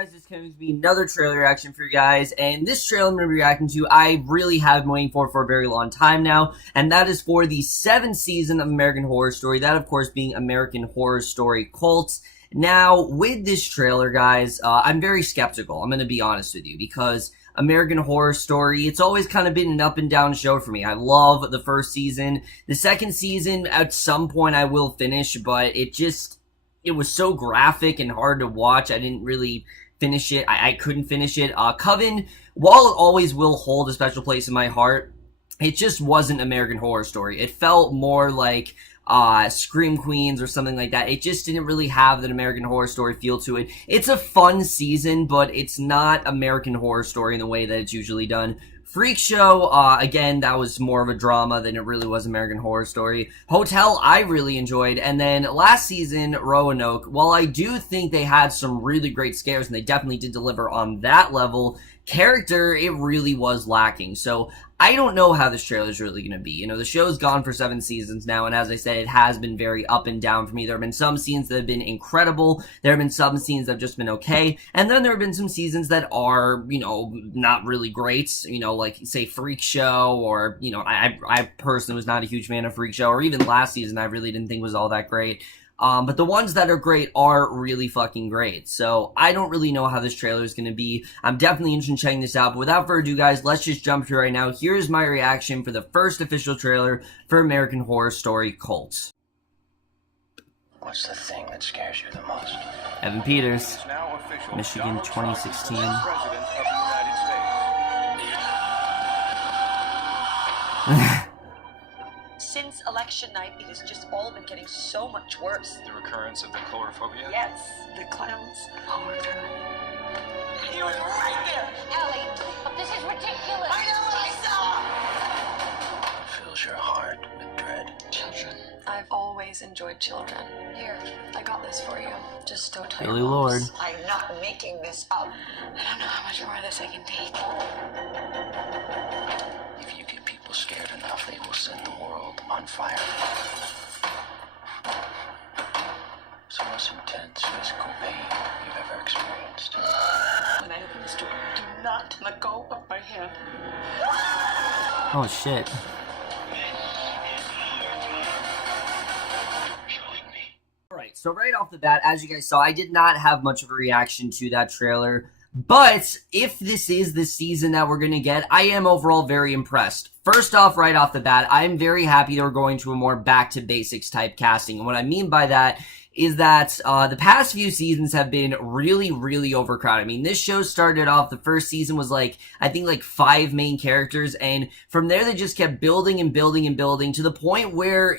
guys, it's going to be another trailer reaction for you guys, and this trailer I'm going to be reacting to, I really have been waiting for a very long time now, and that is for the 7th season of American Horror Story, that of course being American Horror Story Cults. Now, with this trailer, guys, I'm very skeptical, I'm going to be honest with you, because American Horror Story, it's always kind of been an up and down show for me. I love the first season. The second season, at some point I will finish, but it was so graphic and hard to watch. I didn't really finish it. I couldn't finish it. Coven, while it always will hold a special place in my heart, it just wasn't American Horror Story. It felt more like Scream Queens or something like that. It just didn't really have that American Horror Story feel to it. It's a fun season, but it's not American Horror Story in the way that it's usually done. Freak Show, again, that was more of a drama than it really was American Horror Story. Hotel, I really enjoyed. And then last season, Roanoke, while I do think they had some really great scares, and they definitely did deliver on that level, character, it really was lacking. So I don't know how this trailer is really going to be. You know, the show's gone for 7 seasons now, and as I said, it has been very up and down for me. There have been some scenes that have been incredible. There have been some scenes that have just been okay. And then there have been some seasons that are, you know, not really great. You know, like, say, Freak Show, or, you know, I personally was not a huge fan of Freak Show, or even last season I really didn't think was all that great. But the ones that are great are really fucking great. So I don't really know how this trailer is going to be. I'm definitely interested in checking this out. But without further ado, guys, let's just jump to right now. Here's my reaction for the first official trailer for American Horror Story Cults. What's the thing that scares you the most? Evan Peters, Michigan 2016. Since election night, it has just all been getting so much worse. The recurrence of the chlorophobia? Yes, the clowns. Lourd. He was right there! Ellie, this is ridiculous! I know what I saw! Fills your heart with dread. Children. I've always enjoyed children. Here, I got this for you. Just don't tell Billie, your Lourd. moms. I'm not making this up. I don't know how much more of this I can take. If you get people scared enough, they will set the world on fire. It's the most intense physical pain you've ever experienced. When I open this door, do not let go of my hand. Oh, shit. Alright, so right off the bat, as you guys saw, I did not have much of a reaction to that trailer. But if this is the season that we're going to get, I am overall very impressed. First off, right off the bat, I'm very happy that we're going to a more back-to-basics type casting. And what I mean by that is that the past few seasons have been really overcrowded. I mean, this show started off, the first season was like, I think like 5 main characters, and from there they just kept building and building and building to the point where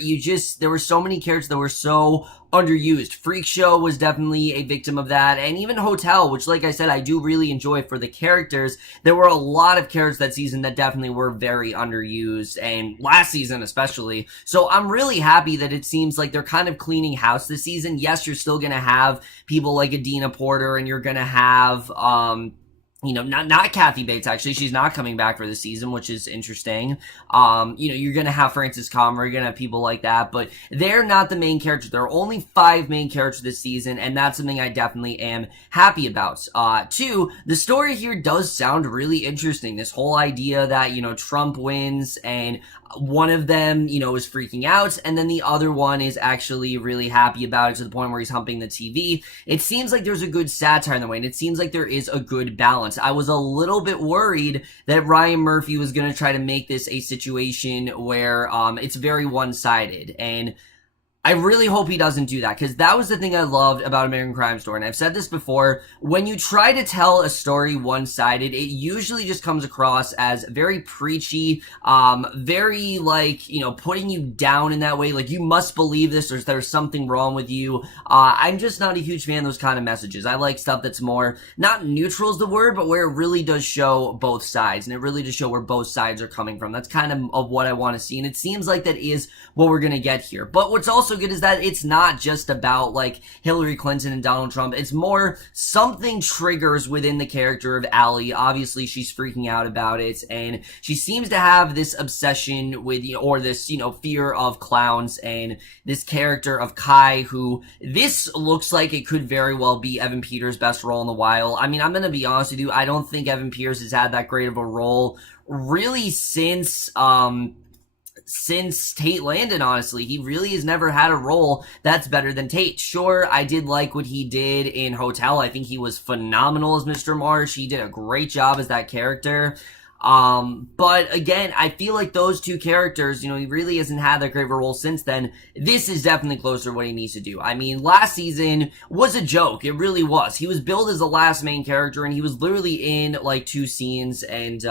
there were so many characters that were so underused. Freak Show was definitely a victim of that, and even Hotel, which, like I said, I do really enjoy for the characters. There were a lot of characters that season that definitely were very underused, and last season especially. So I'm really happy that it seems like they're kind of cleaning house this season. Yes, you're still gonna have people like Adina Porter, and you're gonna have, you know, not Kathy Bates, actually. She's not coming back for the season, which is interesting. You know, you're gonna have Frances Comer, you're gonna have people like that, but they're not the main characters. There are only 5 main characters this season, and that's something I definitely am happy about. 2, the story here does sound really interesting. This whole idea that, you know, Trump wins, and one of them, you know, is freaking out, and then the other one is actually really happy about it to the point where he's humping the TV. It seems like there's a good satire in the way, and it seems like there is a good balance. I was a little bit worried that Ryan Murphy was going to try to make this a situation where it's very one-sided, and I really hope he doesn't do that, because that was the thing I loved about American Crime Story, and I've said this before, when you try to tell a story one-sided, it usually just comes across as very preachy, very, like, you know, putting you down in that way, like, you must believe this, or there's something wrong with you. I'm just not a huge fan of those kind of messages. I like stuff that's more, not neutral is the word, but where it really does show both sides, and it really does show where both sides are coming from. That's kind of what I want to see, and it seems like that is what we're gonna get here. But what's also also good is that it's not just about, like, Hillary Clinton and Donald Trump. It's more something triggers within the character of Allie. Obviously, she's freaking out about it, and she seems to have this obsession with, or this, fear of clowns, and this character of Kai, who, this looks like it could very well be Evan Peters' best role in a while. I mean, I'm gonna be honest with you, I don't think Evan Peters has had that great of a role really since Tate Landon, honestly. He really has never had a role that's better than Tate. Sure, I did like what he did in Hotel. I think he was phenomenal as Mr. Marsh. He did a great job as that character. But again, I feel like those two characters, he really hasn't had that great of a role since then. This is definitely closer to what he needs to do. I mean, last season was a joke. It really was. He was billed as the last main character, and he was literally in, like, 2 scenes, and,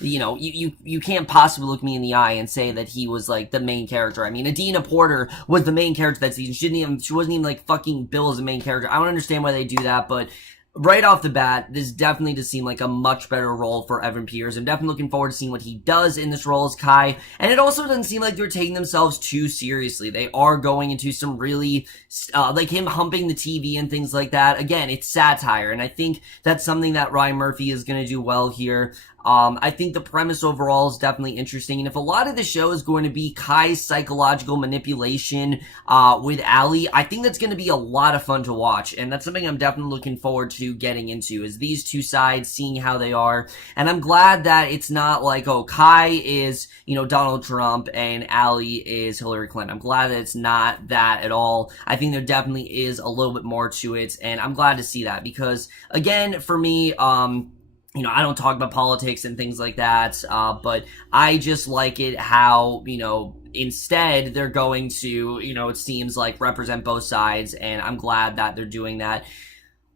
you can't possibly look me in the eye and say that he was, like, the main character. I mean, Adina Porter was the main character that season. She wasn't even, like, fucking billed as the main character. I don't understand why they do that, but right off the bat, this definitely does seem like a much better role for Evan Peters. I'm definitely looking forward to seeing what he does in this role as Kai. And it also doesn't seem like they're taking themselves too seriously. They are going into some really, like him humping the TV and things like that. Again, it's satire, and I think that's something that Ryan Murphy is going to do well here. I think the premise overall is definitely interesting, and if a lot of the show is going to be Kai's psychological manipulation with Allie, I think that's going to be a lot of fun to watch, and that's something I'm definitely looking forward to getting into, is these two sides, seeing how they are, and I'm glad that it's not like, oh, Kai is, Donald Trump, and Allie is Hillary Clinton. I'm glad that it's not that at all. I think there definitely is a little bit more to it, and I'm glad to see that, because, again, for me, I don't talk about politics and things like that, but I just like it how, instead they're going to, it seems like represent both sides, and I'm glad that they're doing that.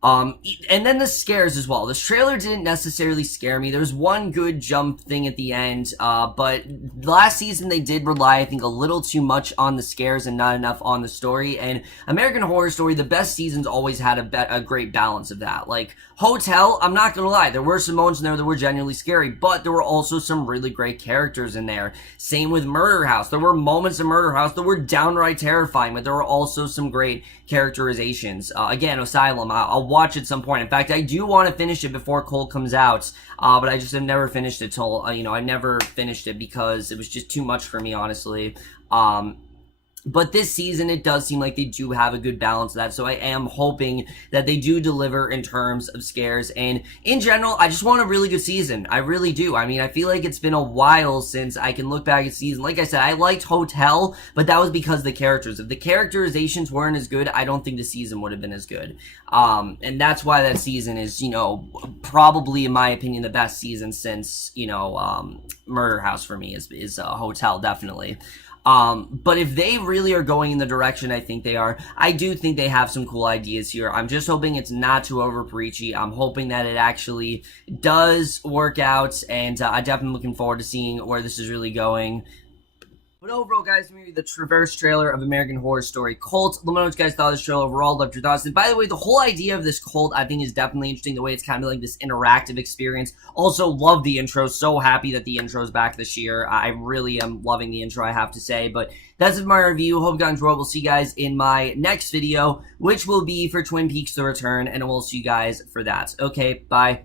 And then the scares as well. This trailer didn't necessarily scare me. There was one good jump thing at the end, but last season they did rely, I think, a little too much on the scares and not enough on the story. And American Horror Story, the best seasons always had a great balance of that. Like, Hotel, I'm not gonna lie, there were some moments in there that were genuinely scary, but there were also some really great characters in there. Same with Murder House. There were moments in Murder House that were downright terrifying, but there were also some great characterizations. Again, Asylum, I'll watch at some point. In fact, I do want to finish it before Cole comes out, but I just have never finished it till, I never finished it because it was just too much for me, honestly. But this season, it does seem like they do have a good balance of that, so I am hoping that they do deliver in terms of scares, and in general, I just want a really good season. I really do. I mean, I feel like it's been a while since I can look back at season. Like I said, I liked Hotel, but that was because of the characters. If the characterizations weren't as good, I don't think the season would have been as good. And that's why that season is, probably, in my opinion, the best season since, Murder House for me is Hotel, definitely. But if they really are going in the direction I think they are, I do think they have some cool ideas here. I'm just hoping it's not too over preachy. I'm hoping that it actually does work out, and I'm definitely looking forward to seeing where this is really going. But overall, guys, maybe the Traverse trailer of American Horror Story Cult. Let me know what you guys thought of this trailer overall. Loved your thoughts. And by the way, the whole idea of this cult, I think, is definitely interesting. The way it's kind of like this interactive experience. Also, love the intro. So happy that the intro is back this year. I really am loving the intro, I have to say. But that's it for my review. Hope you guys enjoyed. We'll see you guys in my next video, which will be for Twin Peaks: The Return. And we'll see you guys for that. Okay, bye.